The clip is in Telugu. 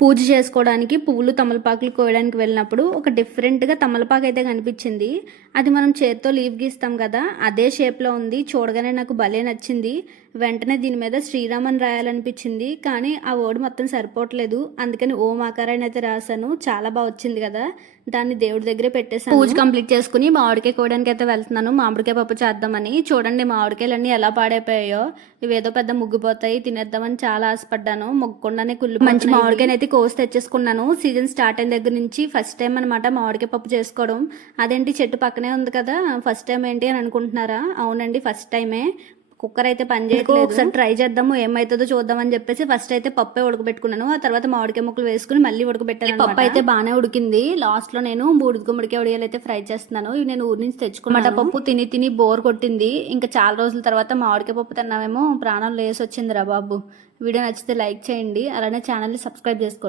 పూజ చేసుకోవడానికి పువ్వులు తమలపాకులు కోయడానికి వెళ్ళినప్పుడు ఒక డిఫరెంట్గా తమలపాకు అయితే కనిపించింది. అది మనం చేత్తో లీవ్ గీస్తాం కదా, అదే షేప్లో ఉంది. చూడగానే నాకు భలే నచ్చింది. వెంటనే దీని మీద శ్రీరామ్ అని రాయాలనిపించింది, కానీ ఆ వర్డ్ మొత్తం సరిపోవట్లేదు. అందుకని ఓం ఆకారాన్ని అయితే రాశాను. చాలా బాగా వచ్చింది కదా, దాన్ని దేవుడి దగ్గరే పెట్టేసాను. పూజ కంప్లీట్ చేసుకుని మామిడికాయ కోయడానికి అయితే వెళ్తున్నాను. మామిడికాయ పప్పు చేద్దామని. చూడండి మామిడికాయలన్నీ ఎలా పాడైపోయాయో. ఇవేదో పెద్ద ముగ్గిపోతాయి, తినేద్దామని చాలా ఆశపడ్డాను. మొగ్గకుండానే కుళ్ళు. మంచి మామిడికాయని అయితే కోసి తెచ్చేసుకున్నాను. సీజన్ స్టార్ట్ అయిన దగ్గర నుంచి ఫస్ట్ టైం అనమాట మామిడికాయ పప్పు చేసుకోవడం. అదేంటి చెట్టు పక్కనే ఉంది కదా, ఫస్ట్ టైం ఏంటి అని అనుకుంటున్నారా? అవునండి, ఫస్ట్ టైమే. కుక్కర్ అయితే పనిచేయట్లేదు. ఒకసారి ట్రై చేద్దాము ఏమవుతుందో చూద్దామని చెప్పేసి ఫస్ట్ అయితే పప్పే ఉడకబెట్టుకున్నాను. ఆ తర్వాత మామిడికాయ ముక్కలు వేసుకుని మళ్ళీ ఉడకబెట్టాను. పప్పు అయితే బాగానే ఉడికింది. లాస్ట్ లో నేను బూడిద గుమ్మడికాయ ఉడియాలు అయితే ఫ్రై చేస్తున్నాను. ఇవి నేను ఊరి నుంచి తెచ్చుకున్నమాట. పప్పు తిని తిని బోర్ కొట్టింది. ఇంకా చాలా రోజుల తర్వాత మామిడికాయ పప్పు తిన్నామేమో ప్రాణం లేసి వచ్చిందిరా బాబు. వీడియో నచ్చితే లైక్ చేయండి, అలానే ఛానల్ని సబ్స్క్రైబ్ చేసుకోండి.